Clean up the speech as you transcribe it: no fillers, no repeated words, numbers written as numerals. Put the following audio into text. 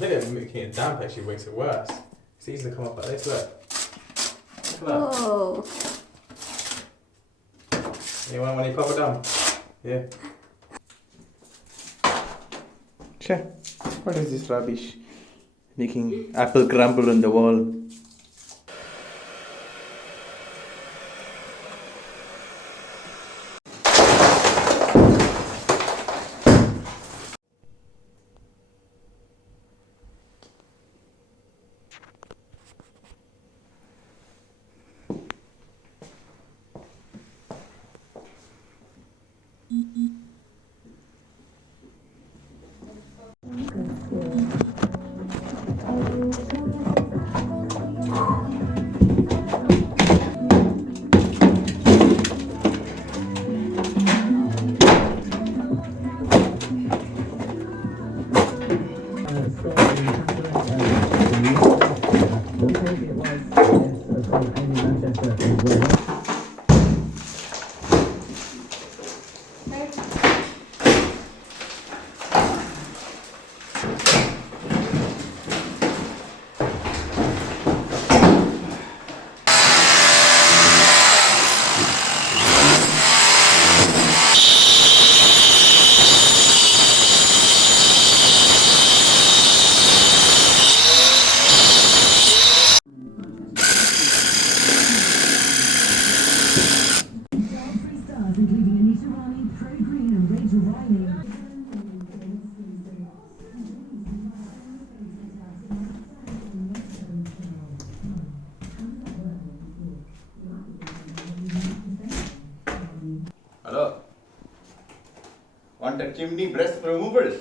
think making it damp actually makes it worse. It's easy to come up like this, look. Look. Oh. You want any proper done? Yeah. Che, what is this rubbish? Making apple crumble on the wall. Hello. Want a chimney breast removal?